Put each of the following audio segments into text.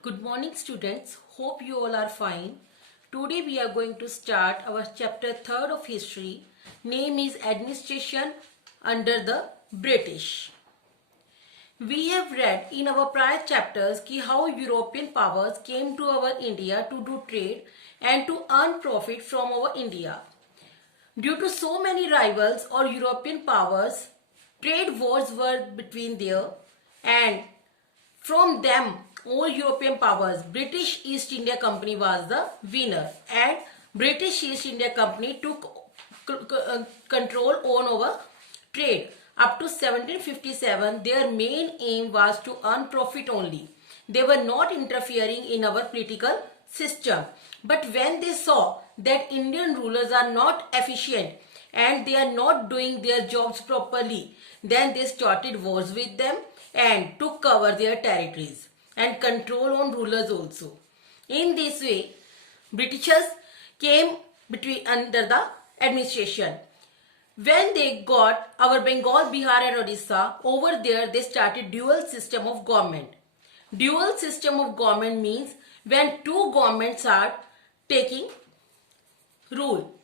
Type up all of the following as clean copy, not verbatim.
Good morning students, hope you all are fine. Today we are going to start our chapter 3rd of history. Name is Administration under the British. We have read in our prior chapters ki how European powers came to our India to do trade and to earn profit from our India. Due to so many rivals or European powers, trade wars were between there and from them all European powers, British East India Company was the winner and British East India Company took control on our trade. Up to 1757, their main aim was to earn profit only. They were not interfering in our political system. But when they saw that Indian rulers are not efficient and they are not doing their jobs properly, then they started wars with them and took over their territories and control on rulers also. In this way, Britishers came under the administration. When they got our Bengal, Bihar and Odisha, over there they started dual system of government. Dual system of government means when two governments are taking rule.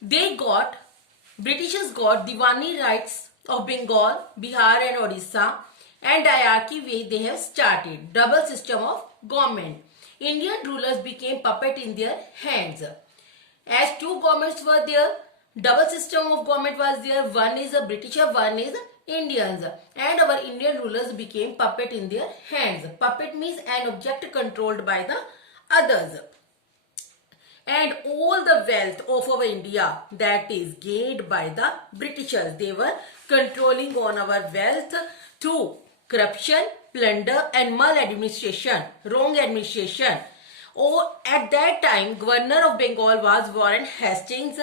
Britishers got Diwani rights of Bengal, Bihar and Odisha and hierarchy way they have started. Double system of government. Indian rulers became puppet in their hands. As two governments were there, double system of government was there. One is a British, one is Indians. And our Indian rulers became puppet in their hands. Puppet means an object controlled by the others. And all the wealth of our India that is gained by the Britishers. They were controlling on our wealth through corruption, plunder and maladministration, wrong administration. At that time, Governor of Bengal was Warren Hastings.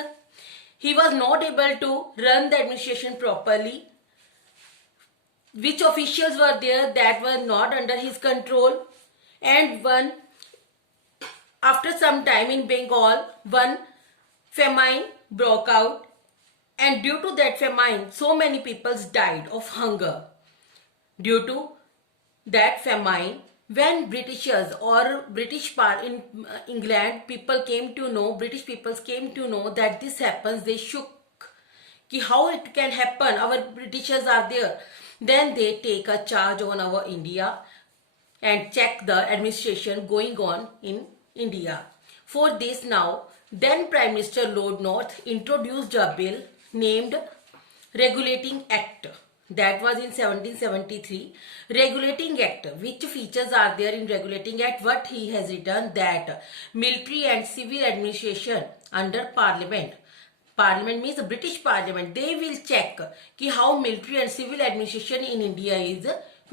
He was not able to run the administration properly. Which officials were there that were not under his control. And after some time in Bengal, one famine broke out. And due to that famine, so many people died of hunger. Due to that famine, when Britishers or British part in England, British peoples came to know that this happens, they shook. Ki how it can happen, our Britishers are there. Then they take a charge on our India and check the administration going on in India. For this now, then Prime Minister Lord North introduced a bill named Regulating Act. That was in 1773. Regulating Act. Which features are there in Regulating Act? What he has written that military and civil administration under Parliament. Parliament means the British Parliament. They will check ki how military and civil administration in India is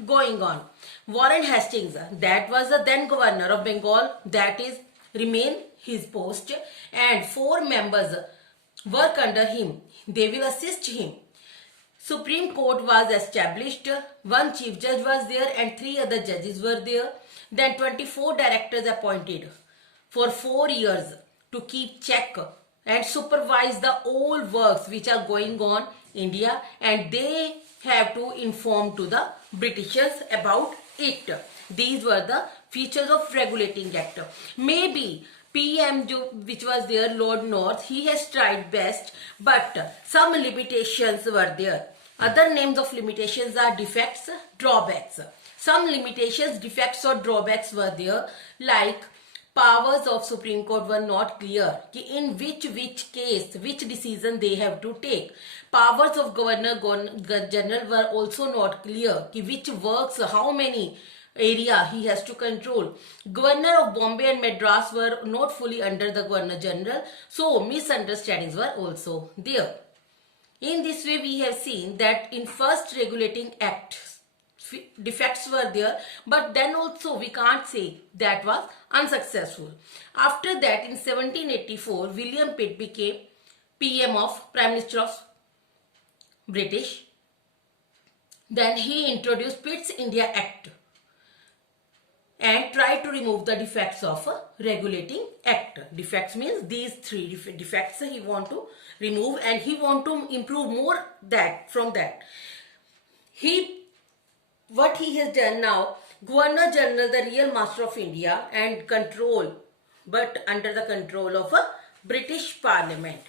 going on. Warren Hastings, that was the then governor of Bengal, that is remain his post, and 4 members work under him. They will assist him. Supreme Court was established. 1 chief judge was there and 3 other judges were there. Then 24 directors appointed for 4 years to keep check and supervise the all works which are going on India, and they have to inform to the Britishers about it. These were the features of Regulating Act. Maybe PM which was there, Lord North, he has tried best, but some limitations were there. Other names of limitations are defects, drawbacks. Some limitations, defects or drawbacks were there, like powers of Supreme Court were not clear. In which case, which decision they have to take. Powers of Governor General were also not clear. Which works, how many area he has to control. Governor of Bombay and Madras were not fully under the Governor General. So misunderstandings were also there. In this way we have seen that in first Regulating Act, defects were there, but then also we can't say that was unsuccessful. After that in 1784, William Pitt became PM of Prime Minister of British. Then he introduced Pitt's India Act and tried to remove the defects of a Regulating Act. Defects means these 3 defects he want to remove and he want to improve more from that. What he has done now, Governor General, the real master of India and control, but under the control of a British Parliament.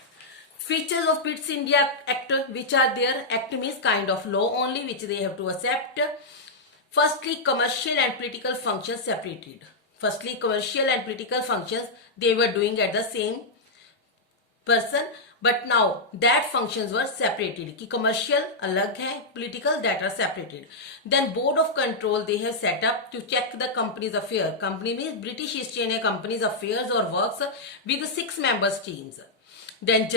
Features of Pitt's India Act, which are there. Act means kind of law only, which they have to accept. Firstly, commercial and political functions separated. Firstly, commercial and political functions they were doing at the same person, but now that functions were separated. कि commercial अलग है, political that are separated. Then board of control they have set up to check the company's affair. Company means British East India Company's affairs or works with 6 members teams. Then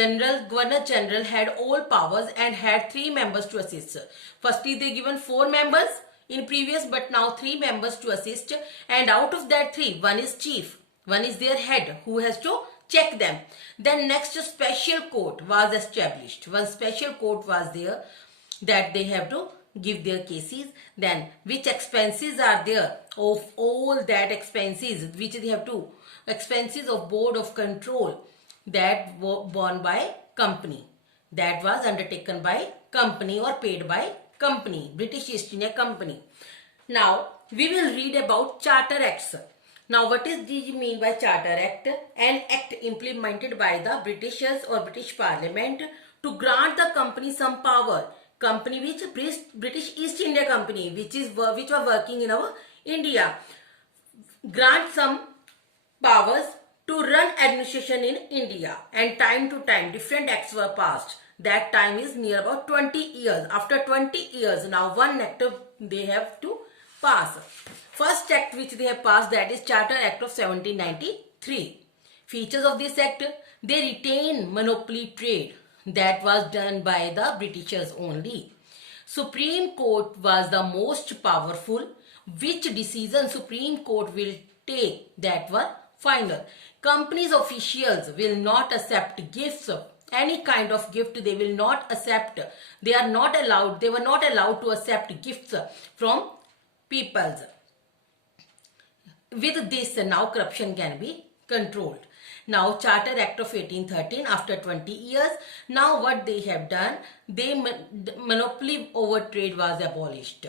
Governor General had all powers and had 3 members to assist. Firstly, they given 4 members in previous, but now 3 members to assist. And out of that 3, one is chief, one is their head who has to check them. Then next special court was established. One special court was there that they have to give their cases. Then which expenses are there of all that expenses which they have to, expenses of board of control that were borne by company, that was undertaken by company or paid by company, British East India Company. Now we will read about Charter Acts. Now what is this mean by Charter Act? An act implemented by the Britishers or British Parliament to grant the company some power. Company which British East India Company, which were working in our India, grant some powers to run administration in India, and time to time different acts were passed. That time is near about 20 years. After 20 years, now one act they have to pass. First act which they have passed, that is Charter Act of 1793. Features of this act: they retain monopoly trade. That was done by the Britishers only. Supreme Court was the most powerful. Which decision Supreme Court will take, that were final. Companies officials will not accept gifts. Any kind of gift they will not accept. They were not allowed to accept gifts from peoples. With this, now corruption can be controlled. Now Charter Act of 1813, after 20 years, now what they have done, monopoly over trade was abolished.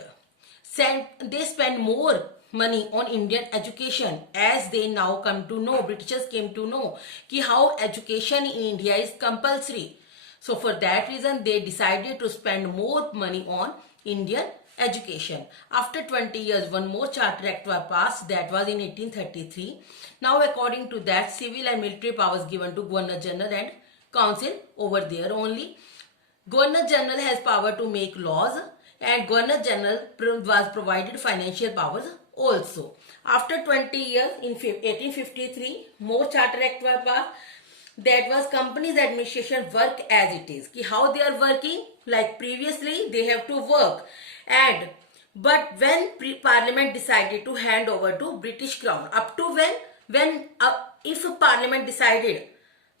They spend more money on Indian education, as they now come to know, Britishers came to know कि how education in India is compulsory. So for that reason they decided to spend more money on Indian education. After 20 years, one more Charter Act was passed, that was in 1833. Now according to that, civil and military powers given to Governor General and Council over there only. Governor General has power to make laws, and Governor General was provided financial powers also. After 20 years, in 1853, more Charter Act was passed. That was companies administration work as it is. Ki how they are working, like previously they have to work. But when Parliament decided to hand over to British Crown, up to if Parliament decided,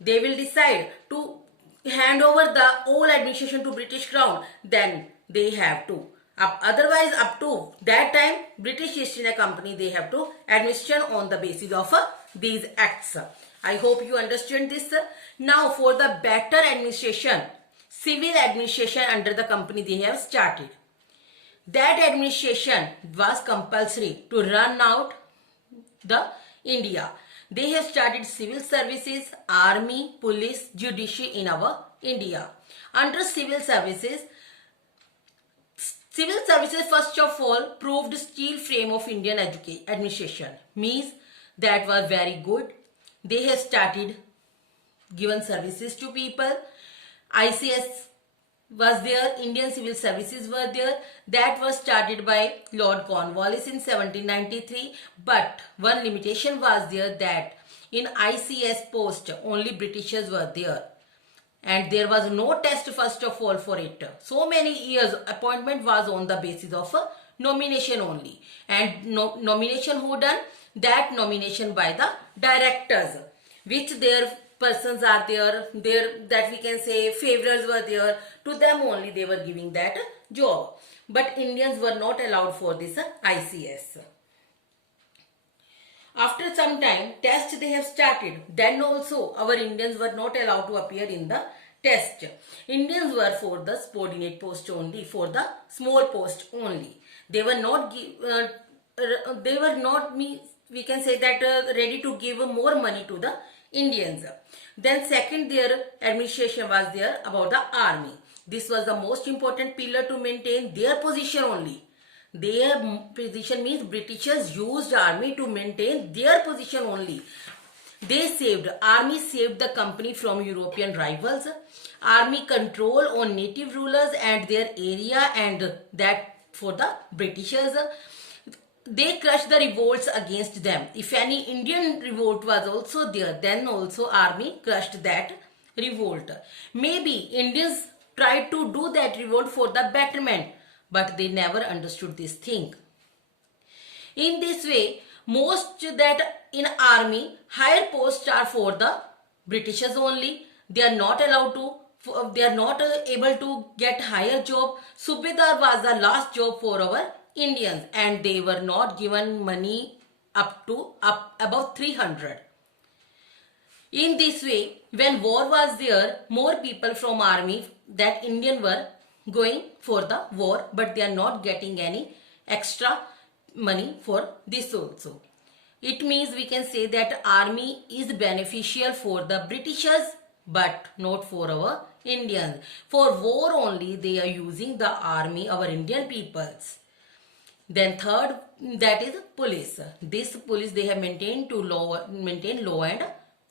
they will decide to hand over the whole administration to British Crown, then they have to. Otherwise, up to that time, British East India Company, they have to administration on the basis of these acts. I hope you understand this. Now for the better administration, civil administration under the company they have started. That administration was compulsory to run out the India. They have started civil services, army, police, judiciary in our India. Under civil services first of all proved steel frame of Indian administration. Means that was very good. They have started given services to people. ICS was there, Indian Civil Services were there. That was started by Lord Cornwallis in 1793. But one limitation was there, that in ICS post only Britishers were there. And there was no test first of all for it. So many years appointment was on the basis of a nomination only. And nomination who done? That nomination by the directors, which their persons are there, that we can say favors were there, to them only they were giving that job. But Indians were not allowed for this ICS. After some time, test they have started. Then also our Indians were not allowed to appear in the test. Indians were for the subordinate post only, for the small post only. They were not they were not, we can say that, ready to give more money to the Indians. Then second, their administration was there about the army. This was the most important pillar to maintain their position only. Their position means Britishers used army to maintain their position only. Army saved the company from European rivals. Army control on native rulers and their area, and that for the Britishers. They crushed the revolts against them. If any Indian revolt was also there, then also army crushed that revolt. Maybe Indians tried to do that revolt for the betterment, but they never understood this thing. In this way, most that in army, higher posts are for the Britishers only. They are not allowed to, they are not able to get higher job. Subedar was the last job for our Indians, and they were not given money up above 300. In this way, when war was there, more people from army that Indian were going for the war, but they are not getting any extra money for this also. It means we can say that army is beneficial for the Britishers, but not for our Indians. For war only they are using the army, our Indian peoples. Then third, that is police. This police, they have maintain law and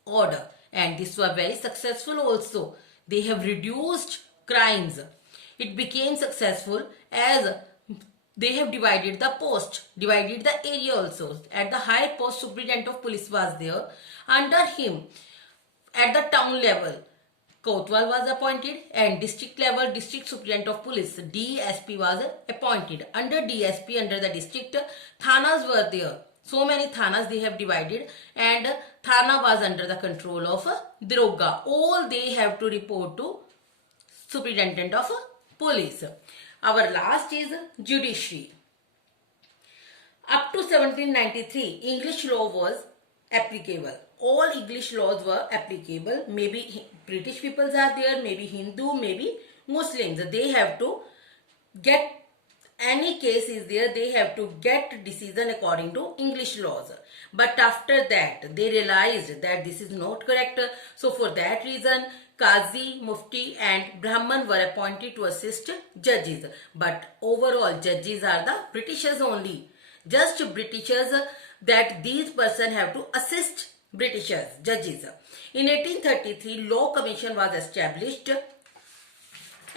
order, and this was very successful also. They have reduced crimes. It became successful as they have divided the post, divided the area also. At the high post, superintendent of police was there. Under him, at the town level, Kotwal was appointed, and district level, district superintendent of police, DSP, was appointed. Under DSP, under the district, thanas were there. So many thanas they have divided, and thana was under the control of Daroga. All they have to report to superintendent of police. Our last is judiciary. Up to 1793, English law was applicable. All English laws were applicable. Maybe British peoples are there, maybe Hindu, maybe Muslims. They have to get, any case is there, they have to get decision according to English laws. But after that, they realized that this is not correct. So for that reason, Qazi, Mufti and Brahman were appointed to assist judges. But overall, judges are the Britishers only. Just Britishers, that these person have to assist Britishers, judges. In 1833, Law Commission was established,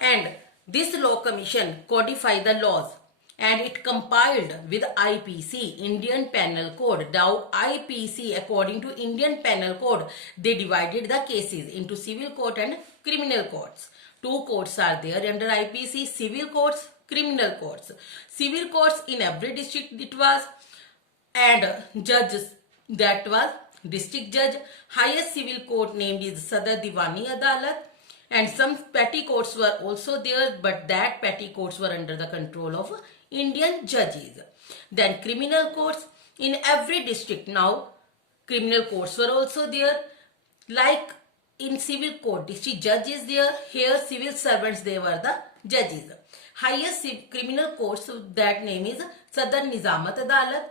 and this Law Commission codified the laws, and it compiled with IPC, Indian Penal Code. Now IPC, according to Indian Penal Code, they divided the cases into civil court and criminal courts. Two courts are there under IPC, civil courts, criminal courts. Civil courts in every district it was, and judges, that was district judge. Highest civil court named is Sadar Diwani Adalat, and some petty courts were also there, but that petty courts were under the control of Indian judges. Then criminal courts in every district. Now criminal courts were also there. Like in civil court, district judge is there. Here civil servants, they were the judges. Highest criminal courts, that name is Sadar Nizamat Adalat,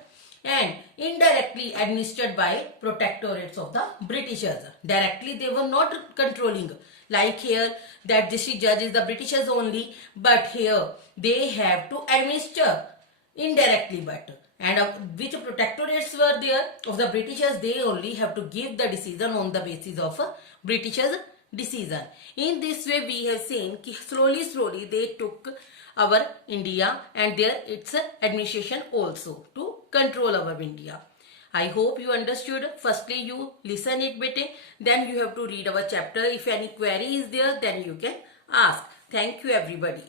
and indirectly administered by protectorates of the Britishers. Directly they were not controlling. Like here, that district judge is the Britishers only, but here they have to administer indirectly. But and which protectorates were there of the Britishers, they only have to give the decision on the basis of Britishers decision. In this way, we have seen slowly they took our India and its administration also to control our India. I hope you understood. Firstly, you listen it bit, then you have to read our chapter. If any query is there, then you can ask. Thank you everybody.